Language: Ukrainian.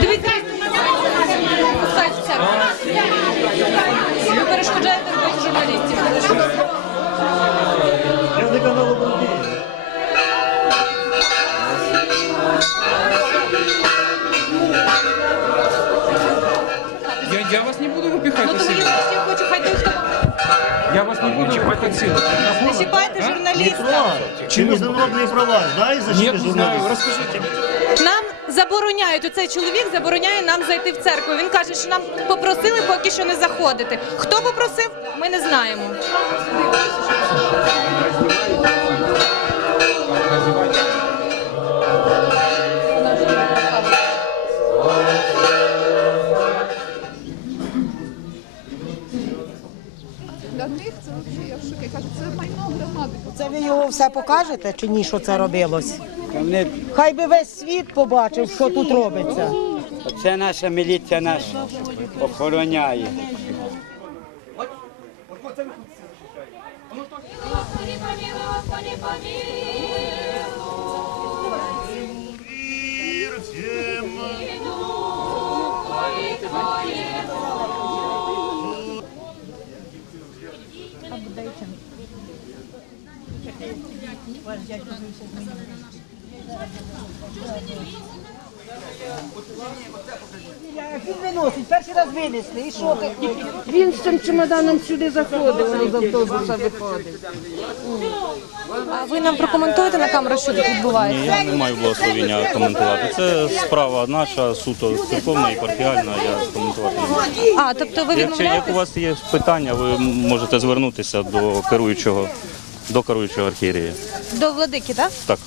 Дивіться, церкву. Ви перешкоджаєте роботі журналістів. Я не каналу Балтії. Я, я вас не буду выпихать Ну Я вас не буду выпихать силой. не журналіста. Чи міжнародні права? Знаєш, за що Нет, не знаю. журналіст? Расскажите. Нам забороняють, оцей чоловік забороняє нам зайти в церкву. Він каже, що нам попросили поки що не заходити. Хто попросив, ми не знаємо. Для них це взагалі я в шокі. Кажу, це майно громади. Це ви його все покажете чи ні, що це робилось? Вони, Хай би весь світ побачив, що тут робиться. це наша міліція нас охороняє. Він виносить, перший раз винесли, і що? Він з цим чемоданом сюди заходив, він з автобуса виходив. А ви нам прокоментуєте на камеру, що тут відбувається? Я не маю благословення коментувати. Це справа наша, суто церковна і парфіальна, я коментувати не можу. А, тобто ви Якщо як у вас є питання, ви можете звернутися до керуючого, до керуючого архієрії, До владики, так? Так.